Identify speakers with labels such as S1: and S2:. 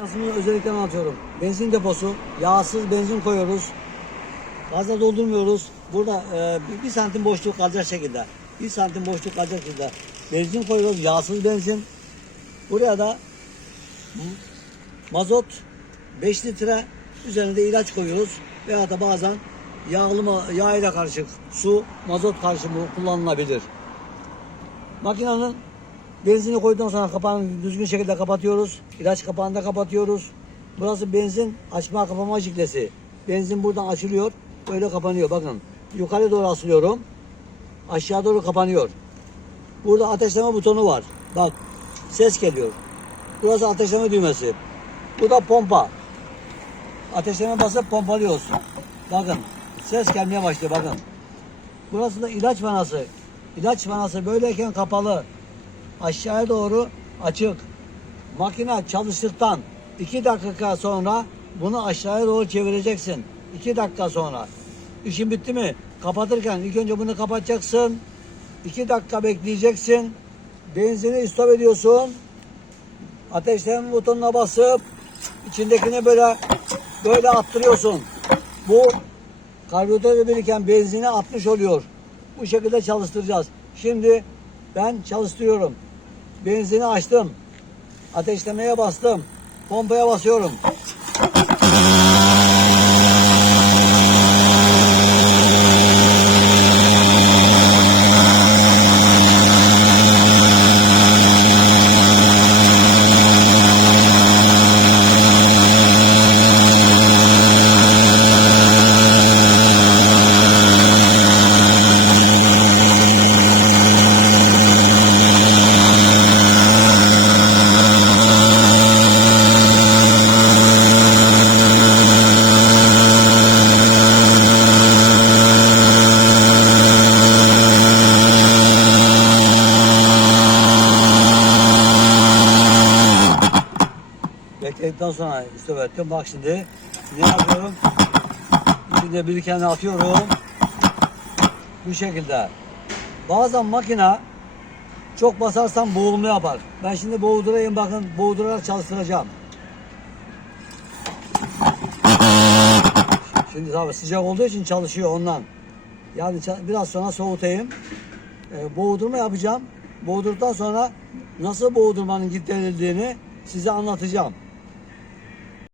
S1: Aslında özellikle anlatıyorum. Benzin deposu, yağsız benzin koyuyoruz. Fazla doldurmuyoruz. Burada e, bir, bir santim boşluk kalacak şekilde. Bir santim boşluk kalacak şekilde. Benzin koyuyoruz, yağsız benzin. Buraya da mazot 5 litre üzerinde ilaç koyuyoruz. Veya da bazen yağlı yağ ile karışık su, mazot karışımı kullanılabilir. Makinenin benzini koyduktan sonra kapağını düzgün şekilde kapatıyoruz. İlaç kapağını da kapatıyoruz. Burası benzin açma kapama jiklesi. Benzin buradan açılıyor. Böyle kapanıyor. Bakın yukarı doğru asılıyorum. Aşağı doğru kapanıyor. Burada ateşleme butonu var. Bak ses geliyor. Burası ateşleme düğmesi. Bu da pompa. Ateşleme basıp pompalıyoruz. Bakın ses gelmeye başlıyor bakın. Burası da ilaç vanası. İlaç vanası böyleyken kapalı. Aşağıya doğru açık. Makine çalıştıktan 2 dakika sonra bunu aşağıya doğru çevireceksin. 2 dakika sonra. İşin bitti mi? Kapatırken ilk önce bunu kapatacaksın. 2 dakika bekleyeceksin. Benzini stop ediyorsun. Ateşleme butonuna basıp içindekini böyle böyle attırıyorsun. Bu karbüratörle biriken benzini atmış oluyor. Bu şekilde çalıştıracağız. Şimdi ben çalıştırıyorum. Benzini açtım. Ateşlemeye bastım. Pompaya basıyorum. Bekledikten sonra stop ettim. Bak şimdi ne yapıyorum? İçinde birikeni atıyorum. Bu şekilde. Bazen makine çok basarsam boğulma yapar. Ben şimdi boğdurayım bakın boğdurarak çalıştıracağım. Şimdi tabii sıcak olduğu için çalışıyor ondan. Yani biraz sonra soğutayım. Ee, boğdurma yapacağım. Boğdurduktan sonra nasıl boğdurmanın gidildiğini size anlatacağım.